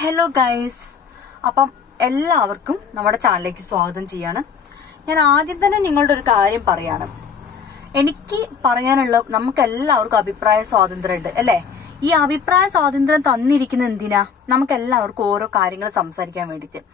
Hello guys അപ്പം എല്ലാവർക്കും നമ്മുടെ ചാനലിലേക്ക് സ്വാഗതം ചെയ്യാണ്. ഞാൻ ആദ്യം തന്നെ നിങ്ങളുടെ ഒരു കാര്യം പറയാണ്. എനിക്ക് പറയാനുള്ള നമുക്ക് എല്ലാവർക്കും അഭിപ്രായ സ്വാതന്ത്ര്യമുണ്ട് അല്ലേ? ഈ അഭിപ്രായ സ്വാതന്ത്ര്യം തന്നിരിക്കുന്ന എന്തിനാ? നമുക്ക് എല്ലാവർക്കും ഓരോ കാര്യങ്ങൾ സംസാരിക്കാൻ വേണ്ടിയിട്ട്.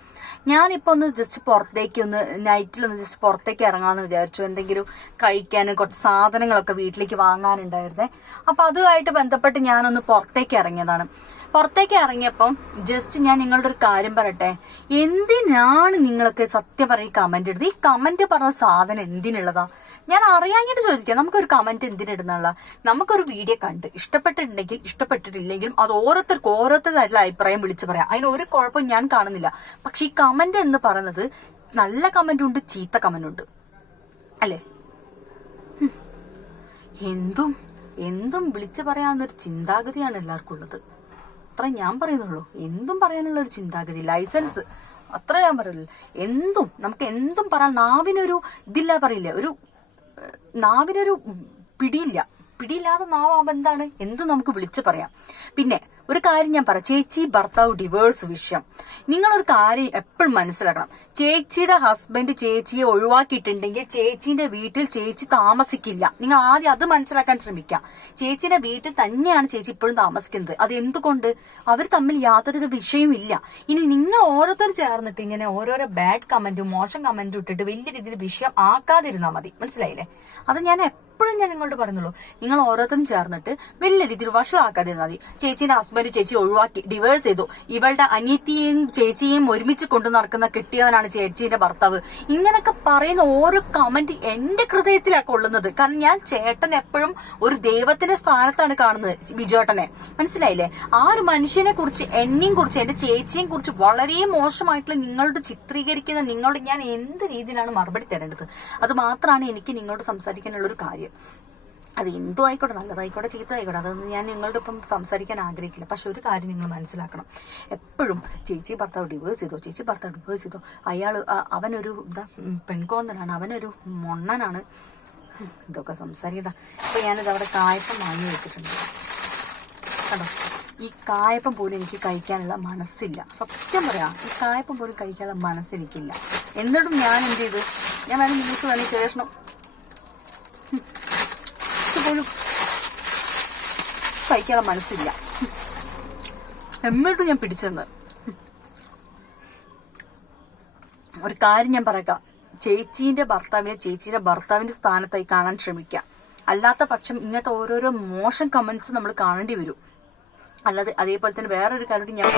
ഞാനിപ്പോ ഒന്ന് ജസ്റ്റ് പുറത്തേക്ക് ഒന്ന് നൈറ്റിലൊന്ന് ജസ്റ്റ് പുറത്തേക്ക് ഇറങ്ങാന്ന് വിചാരിച്ചു. എന്തെങ്കിലും കഴിക്കാൻ കുറച്ച് സാധനങ്ങളൊക്കെ വീട്ടിലേക്ക് വാങ്ങാനുണ്ടായിരുന്നേ. അപ്പൊ അതുമായിട്ട് ബന്ധപ്പെട്ട് ഞാനൊന്ന് പുറത്തേക്ക് ഇറങ്ങിയതാണ്. പുറത്തേക്ക് ഇറങ്ങിയപ്പം ജസ്റ്റ് ഞാൻ നിങ്ങളുടെ ഒരു കാര്യം പറയട്ടെ. എന്തിനാണ് നിങ്ങളൊക്കെ സത്യം പറഞ്ഞ കമന്റ് ഇടുന്നത്? ഈ കമന്റ് പറഞ്ഞ സാധനം എന്തിനുള്ളതാ? ഞാൻ അറിയാഞ്ഞിട്ട് ചോദിക്കാം. നമുക്കൊരു കമന്റ് എന്തിനിടുന്നുള്ള നമുക്കൊരു വീഡിയോ കണ്ട്. ഇഷ്ടപ്പെട്ടിട്ടുണ്ടെങ്കിൽ ഇഷ്ടപ്പെട്ടിട്ടില്ലെങ്കിലും അത് ഓരോരുത്തർക്ക് ഓരോരുത്തരായിട്ടുള്ള അഭിപ്രായം വിളിച്ചു പറയാം. അതിന് ഒരു കുഴപ്പം ഞാൻ കാണുന്നില്ല. പക്ഷെ ഈ കമന്റ് എന്ന് പറയുന്നത് നല്ല കമന്റ് ഉണ്ട് ചീത്ത കമന്റ് ഉണ്ട്. അല്ലേ? എന്തും എന്തും വിളിച്ചു പറയാവുന്നൊരു ചിന്താഗതിയാണ് എല്ലാവർക്കും ഉള്ളത്. അത്ര ഞാൻ പറയുന്നുള്ളൂ. എന്തും പറയാനുള്ള ഒരു ചിന്താഗതി ലൈസൻസ്. അത്ര ഞാൻ പറയുന്നില്ല എന്തും നമുക്ക് എന്തും പറയാൻ നാവിനൊരു ഇതില്ല പറയില്ല. ഒരു നാവിനൊരു പിടിയില്ല. പിടിയില്ലാതെ നാവാകുമ്പോൾ എന്താണ്? എന്തും നമുക്ക് വിളിച്ച് പറയാം. പിന്നെ ഒരു കാര്യം ഞാൻ പറ ചേച്ചി ഭർത്താവ് ഡിവേഴ്സ് വിഷയം. നിങ്ങളൊരു കാര്യം എപ്പോഴും മനസ്സിലാക്കണം. ചേച്ചിയുടെ ഹസ്ബൻഡ് ചേച്ചിയെ ഒഴിവാക്കിയിട്ടുണ്ടെങ്കിൽ ചേച്ചിന്റെ വീട്ടിൽ ചേച്ചി താമസിക്കില്ല. നിങ്ങൾ ആദ്യം അത് മനസ്സിലാക്കാൻ ശ്രമിക്കുക. ചേച്ചിയുടെ വീട്ടിൽ തന്നെയാണ് ചേച്ചി ഇപ്പോഴും താമസിക്കുന്നത്. അത് എന്തുകൊണ്ട് അവർ തമ്മിൽ യാതൊരു വിഷയമില്ല ഇനി നിങ്ങൾ ഓരോരുത്തരും ചേർന്നിട്ട് ഇങ്ങനെ ഓരോരോ ബാഡ് കമന്റും മോശം കമന്റും ഇട്ടിട്ട് വലിയ രീതിയിൽ വിഷയം ആക്കാതിരുന്നാൽ മതി. മനസ്സിലായില്ലേ? അത് ഞാൻ എപ്പോഴും ഞാൻ നിങ്ങളോട് പറഞ്ഞുള്ളൂ നിങ്ങൾ ഓരോരുത്തരും ചേർന്നിട്ട് വലിയ രീതിയിൽ വഷളാക്കാതെ മതി. ചേച്ചീന്റെ ഹസ്ബൻഡ് ചേച്ചി ഒഴിവാക്കി ഡിവേഴ്സ് ചെയ്തു. ഇവളുടെ അനിയത്തിയെയും ചേച്ചിയെയും ഒരുമിച്ച് കൊണ്ടു നടക്കുന്ന കിട്ടിയവനാണ് ചേച്ചീന്റെ ഭർത്താവ്. ഇങ്ങനൊക്കെ പറയുന്ന ഓരോ കമന്റ് എന്റെ ഹൃദയത്തിലാണ് കൊള്ളുന്നത്. കാരണം ഞാൻ ചേട്ടൻ എപ്പോഴും ഒരു ദൈവത്തിന്റെ സ്ഥാനത്താണ് കാണുന്നത് ബിജോട്ടനെ മനസ്സിലായില്ലേ? ആ ഒരു മനുഷ്യനെ കുറിച്ച് എന്നെയും കുറിച്ച് എന്റെ ചേച്ചിയെയും കുറിച്ച് വളരെ മോശമായിട്ടുള്ള നിങ്ങളോട് ചിത്രീകരിക്കുന്ന നിങ്ങളോട് ഞാൻ എന്ത് രീതിയിലാണ് മറുപടി തരേണ്ടത്? അത് മാത്രമാണ് എനിക്ക് നിങ്ങളോട് സംസാരിക്കാനുള്ള ഒരു കാര്യം. അത് എന്തോ ആയിക്കോട്ടെ നല്ലതായിക്കോട്ടെ ചീത്തതായിക്കോട്ടെ അതൊന്നും ഞാൻ നിങ്ങളുടെ ഇപ്പം സംസാരിക്കാൻ ആഗ്രഹിക്കില്ല. പക്ഷെ ഒരു കാര്യം നിങ്ങൾ മനസ്സിലാക്കണം. എപ്പോഴും ചേച്ചി ഭർത്താവ് ഡിവേഴ്സ് ചെയ്തോ ചേച്ചി ഭർത്താവ് ഡിവേഴ്സ് ചെയ്തോ അയാൾ അവനൊരു എന്താ പെൺകോന്നനാണ് അവനൊരു മൊണ്ണനാണ്. ഇതൊക്കെ സംസാരിക്കതാ ഇപ്പൊ ഞാനിത് അവിടെ കായപ്പം വാങ്ങി വെച്ചിട്ടുണ്ട്. കണ്ടോ? ഈ കായപ്പം പോലും എനിക്ക് കഴിക്കാനുള്ള മനസ്സില്ല. സത്യം പറയാം ഈ കായപ്പം പോലും കഴിക്കാനുള്ള മനസ്സെനിക്കില്ല എന്നിട്ടും ഞാൻ എന്ത് ചെയ്തു? ഞാൻ വേണമെങ്കിൽ നിങ്ങൾക്ക് വേണമെങ്കിൽ ശേഷണം പോലും സഹിക്കാനുള്ള മനസ്സില്ല. എമ്മിട്ടും ഞാൻ പിടിച്ചെന്ന്? ഒരു കാര്യം ഞാൻ പറയാം. ചേച്ചീന്റെ ഭർത്താവിനെ ചേച്ചീന്റെ ഭർത്താവിന്റെ സ്ഥാനത്തായി കാണാൻ ശ്രമിക്കാം അല്ലാത്ത പക്ഷം ഇങ്ങനത്തെ ഓരോരോ മോശം കമന്റ്സ് നമ്മൾ കാണേണ്ടി വരും. അല്ലാതെ അതേപോലെ തന്നെ വേറൊരു കാര്യം ഞാൻ.